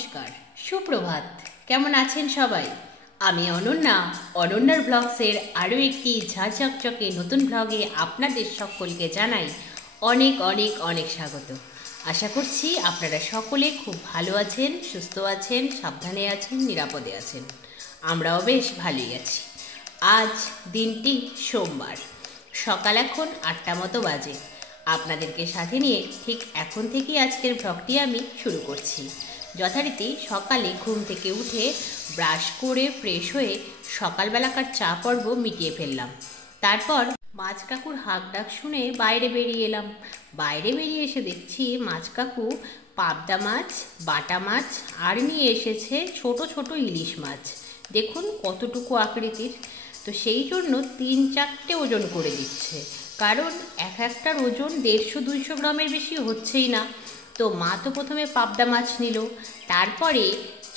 নমস্কার, সুপ্রভাত। কেমন আছেন সবাই? আমি অনন্যা, অনন্যার ব্লগসের আরও একটি ঝাঁঝকচকে নতুন ব্লগে আপনাদের সকলকে জানাই অনেক অনেক অনেক স্বাগত। আশা করছি আপনারা সকলে খুব ভালো আছেন, সুস্থ আছেন, সাবধানে আছেন, নিরাপদে আছেন। আমরাও বেশ ভালোই আছি। আজ দিনটি সোমবার, সকাল এখন 8টা মতো বাজে। আপনাদেরকে সাথে নিয়ে ঠিক এখন থেকেই আজকের ব্লগটি আমি শুরু করছি। যথারীতি সকালে ঘুম থেকে উঠে ব্রাশ করে ফ্রেশ হয়ে সকালবেলাকার চা পর্ব মিটিয়ে ফেললাম। তারপর মাছ কাকুর হাঁক ডাক শুনে বাইরে বেরিয়ে এলাম। বাইরে বেরিয়ে এসে দেখছি মাছ কাকু পাবদা মাছ, বাটা মাছ আর নিয়ে এসেছে ছোট ছোট ইলিশ মাছ। দেখুন কতটুকু আকৃতির। তো সেই জন্য 3-4টে ওজন করে দিচ্ছে, কারণ এক একটার ওজন 150-200 গ্রামের বেশি হচ্ছেই না। তো মা তো প্রথমে পাবদা মাছ নিল, তারপরে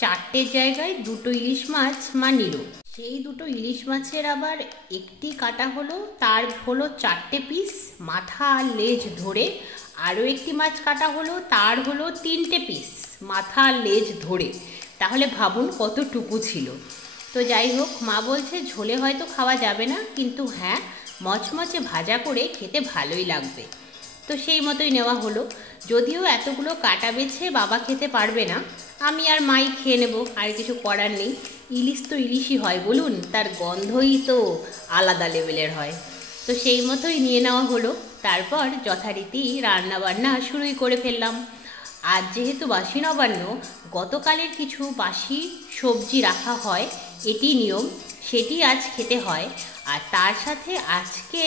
4টের জায়গায় 2টো ইলিশ মাছ মা নিল। সেই 2টো ইলিশ মাছের আবার একটি কাটা হলো, তার হলো 4টে পিস মাথা আর লেজ ধরে। আরও একটি মাছ কাটা হলো, তার হলো 3টে পিস মাথা আর লেজ ধরে। তাহলে ভাবুন কতটুকু ছিল। তো যাই হোক, মা বলছে ঝোলে হয়তো খাওয়া যাবে না, কিন্তু হ্যাঁ মচমচে ভাজা করে খেতে ভালোই লাগবে। তো সেই মতোই নেওয়া হলো। যদিও এতগুলো কাটা বেছে বাবা খেতে পারবে না, আমি আর মাই খেয়ে নেব, আর কিছু করার নেই। ইলিশ তো ইলিশই হয় বলুন, তার গন্ধই তো আলাদা লেভেলের হয়। তো সেই মতোই নিয়ে নেওয়া হলো। তারপর যথারীতি রান্নাবান্না শুরুই করে ফেললাম। আজ যেহেতু বাসি নবান্ন, গতকালের কিছু বাসি সবজি রাখা হয়, এটি নিয়ম, সেটি আজ খেতে হয়। আর তার সাথে আজকে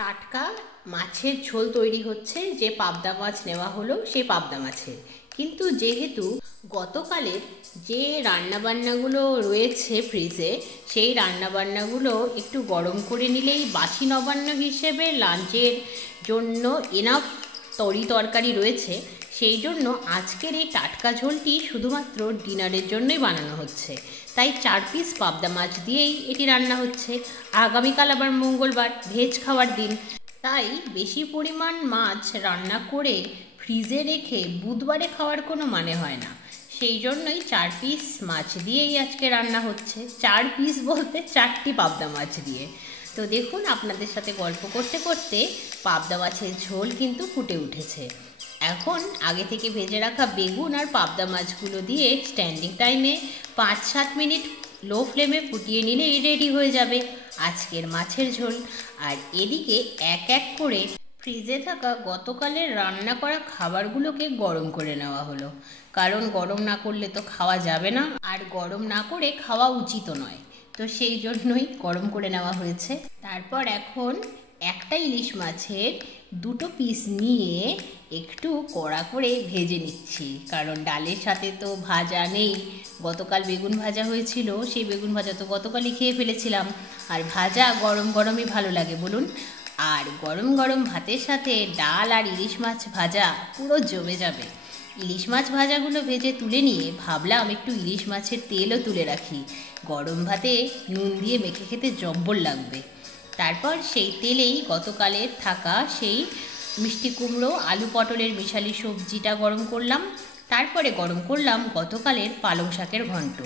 টাটকা মাছের ঝোল তৈরি হচ্ছে। যে পাবদা মাছ নেওয়া হলো সেই পাবদা মাছের। কিন্তু যেহেতু গতকালের যে রান্নাবান্নাগুলো রয়েছে ফ্রিজে, সেই রান্নাবান্নাগুলো একটু গরম করে নিলেই বাসি নবান্ন হিসেবে লাঞ্চের জন্য এনাফ তরকারি রয়েছে। সেই জন্য আজকের এই টাটকা ঝোলটি শুধুমাত্র ডিনারের জন্যই বানানো হচ্ছে। তাই 4 পিস পাবদা মাছ দিয়েই এটি রান্না হচ্ছে। আগামীকাল আবার মঙ্গলবার, ভেজ খাওয়ার দিন, তাই বেশি পরিমাণ মাছ রান্না করে ফ্রিজে রেখে বুধবারে খাওয়ার কোনো মানে হয় না। সেই জন্যই 4 পিস মাছ দিয়েই আজকে রান্না হচ্ছে। 4 পিস বলতে 4টি পাবদা মাছ দিয়ে। তো দেখুন, আপনাদের সাথে গল্প করতে করতে পাবদা মাছের ঝোল কিন্তু ফুটে উঠেছে। এখন আগে থেকে ভেজে রাখা বেগুন আর পাবদা মাছগুলো দিয়ে স্ট্যান্ডিং টাইমে 5-7 মিনিট লো ফ্লেমে ফুটিয়ে নিলেই রেডি হয়ে যাবে আজকের মাছের ঝোল। আর এদিকে এক এক করে ফ্রিজে থাকা গতকালের রান্না করা খাবারগুলোকে গরম করে নেওয়া হলো, কারণ গরম না করলে তো খাওয়া যাবে না, আর গরম না করে খাওয়া উচিতও নয়। তো সেই জন্যই গরম করে নেওয়া হয়েছে। তারপর এখন একটা ইলিশ মাছের 2টো পিস নিয়ে একটু কড়া করে ভেজে নিচ্ছি, কারণ ডালের সাথে তো ভাজা নেই। গতকাল বেগুন ভাজা হয়েছিল, সেই বেগুন ভাজা তো গতকালই খেয়ে ফেলেছিলাম। আর ভাজা গরম গরমই ভালো লাগে বলুন। আর গরম গরম ভাতের সাথে ডাল আর ইলিশ মাছ ভাজা পুরো জমে যাবে। ইলিশ মাছ ভাজাগুলো ভেজে তুলে নিয়ে ভাবলাম একটু ইলিশ মাছের তেলও তুলে রাখি, গরম ভাতে নুন দিয়ে মেখে খেতে জব্বর লাগবে। তারপর সেই তেলেই গতকালের থাকা সেই মিষ্টি কুমড়ো আলু পটলের মিশালি সবজিটা গরম করলাম। তারপরে গরম করলাম গতকালের পালং শাকের ঘন্ট।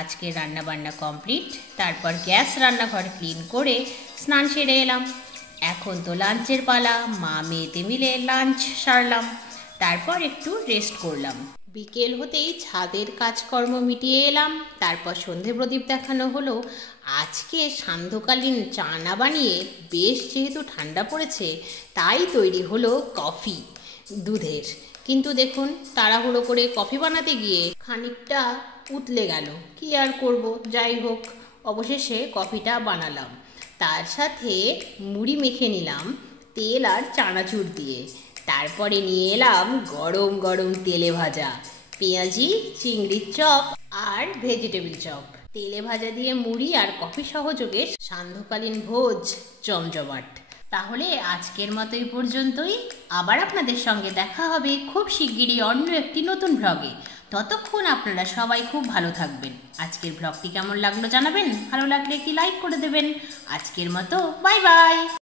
আজকের রান্নাবান্না কমপ্লিট। তারপর গ্যাস রান্নাঘর ক্লিন করে স্নান সেরে এলাম। এখন তো লাঞ্চের পালা, মা মেয়েতে মিলে লাঞ্চ সারলাম। তারপর একটু রেস্ট করলাম। বিকেল হতেই ছাদের কাজকর্ম মিটিয়ে এলাম। তারপর সন্ধে প্রদীপ দেখানো হলো। আজকে সান্ধ্যকালীন চা না বানিয়ে, বেশ যেহেতু ঠান্ডা পড়েছে, তাই তৈরি হলো কফি দুধের। কিন্তু দেখুন, তাড়াহুড়ো করে কফি বানাতে গিয়ে খানিকটা উতলে গেল। কি আর করব, যাই হোক, অবশেষে কফিটা বানালাম। তার সাথে মুড়ি মেখে নিলাম তেল আর চানাচুর দিয়ে। তারপরে নিয়ে এলাম গরম গরম তেলে ভাজা পেঁয়াজি, চিংড়ির চপ আর ভেজিটেবিল চপ। তেলে ভাজা দিয়ে মুড়ি আর কফি সহযোগে সান্ধ্যকালীন ভোজ জমজমাট। তাহলে আজকের মতো এই পর্যন্তই। আবার আপনাদের সঙ্গে দেখা হবে খুব শিগগিরই অন্য একটি নতুন ব্লগে। ততক্ষণ আপনারা সবাই খুব ভালো থাকবেন। আজকের ব্লগটি কেমন লাগলো জানাবেন, ভালো লাগলে একটি লাইক করে দেবেন। আজকের মতো বাই বাই।